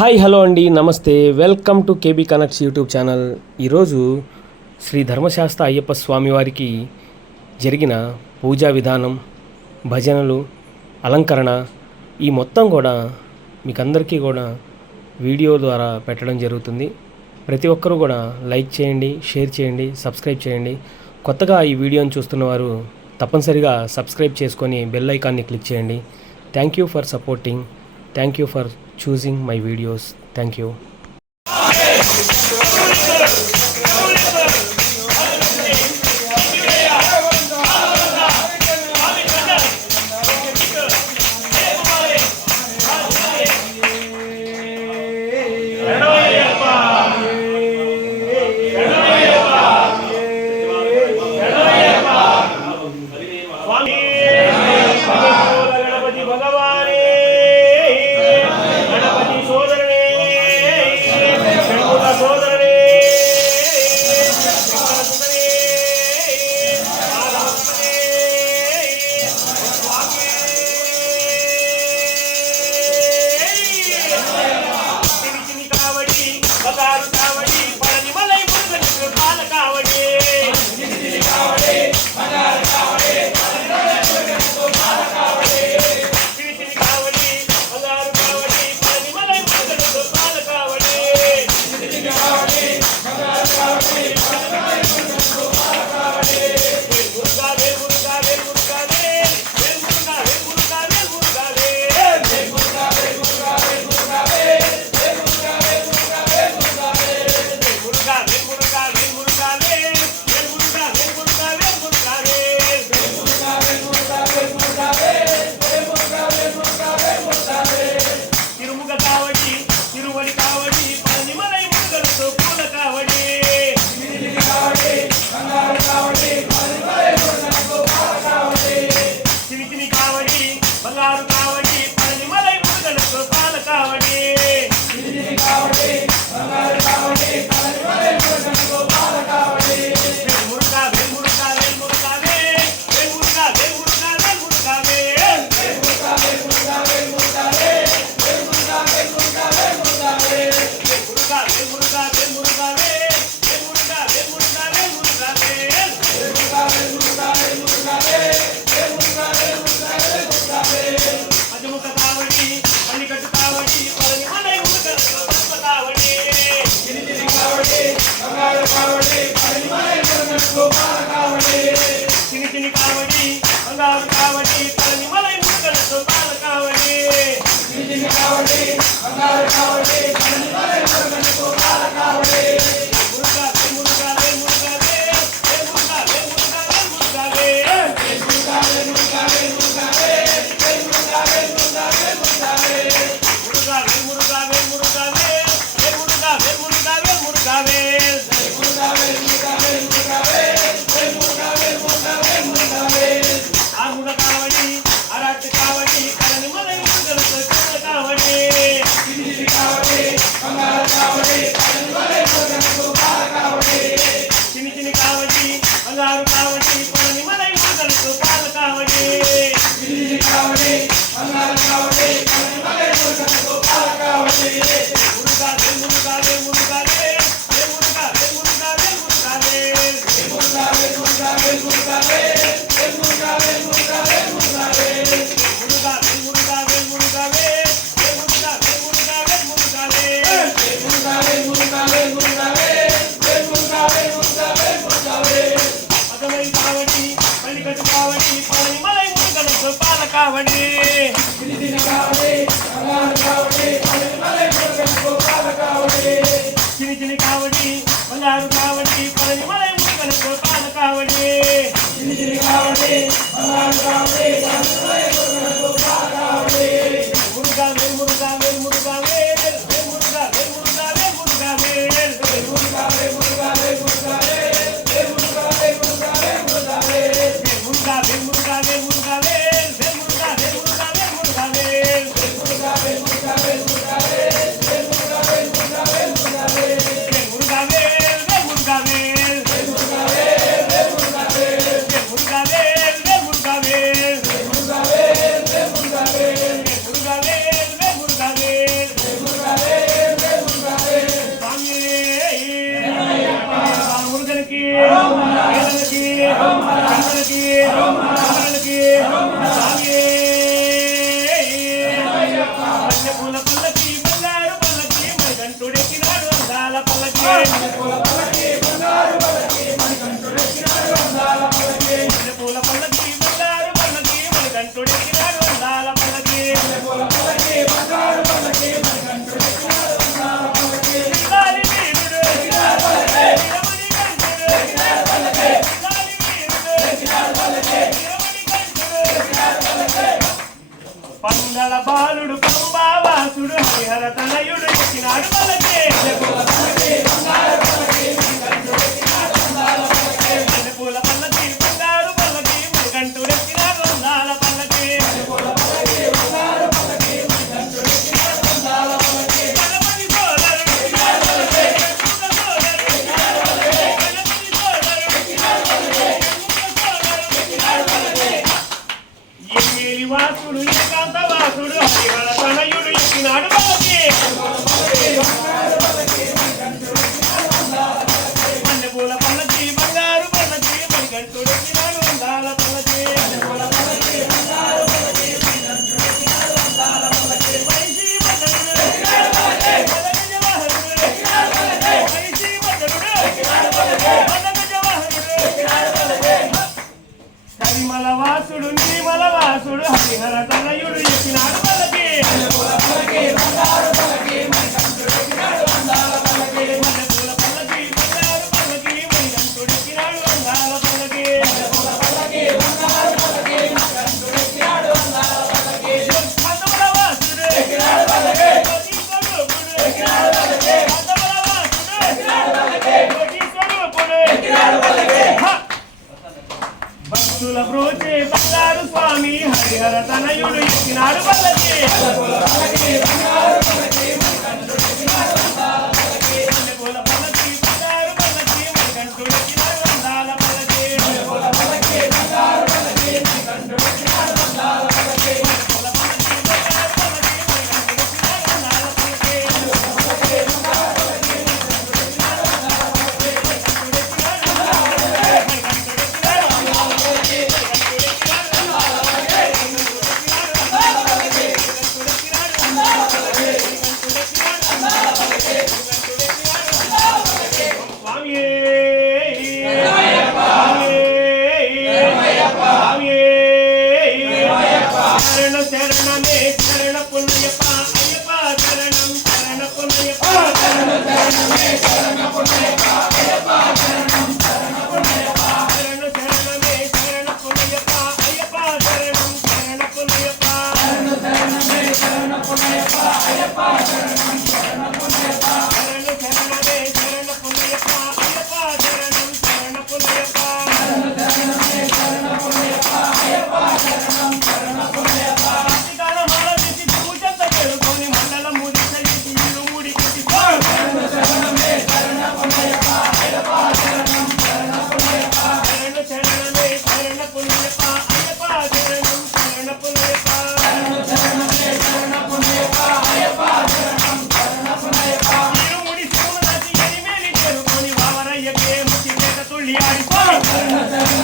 Hi hello అండి నమస్తే. Welcome to KB connects YouTube channel. ఈరోజు శ్రీ ధర్మశాస్త్ర అయ్యప్ప స్వామి వారికి జరిగిన పూజా విధానం భజనలు అలంకరణ ఈ మొత్తం కూడా మీకందరికీ కూడా వీడియో ద్వారా పెట్టడం జరుగుతుంది. ప్రతి ఒక్కరూ కూడా లైక్ చేయండి షేర్ చేయండి సబ్స్క్రైబ్ చేయండి. కొత్తగా ఈ వీడియోని చూస్తున్న వారు తప్పనిసరిగా సబ్స్క్రైబ్ చేసుకొని బెల్ ఐకాన్ని క్లిక్ చేయండి. Thank you for supporting. Thank you for choosing my videos. Thank you. Peace. Bye. காவடி. சின்ன சின்ன காவடி வல்லாறு காவடி பழனி மலை முருகனுக்கு பாத காவடி சின்ன சின்ன காவடி வல்லாறு காவடி. మల్లె పూల పల్లకి బంగారు పల్లకి మగంటుడెక్కినాడు అందాల పల్లకి. పందల బాలుడు పంబావాసుడు హరిహర తనయుడు ఎక్కినాడు మనకే. ಶರಣಂ la mesa, துள்ளி ஆடி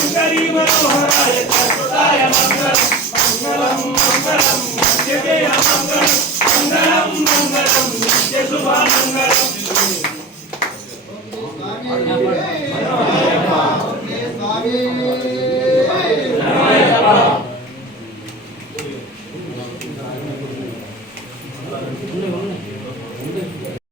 శంకరీ మనోహరాయ ప్రస్తుతాయ మంగళం మంగళం మంగళం. మంగళం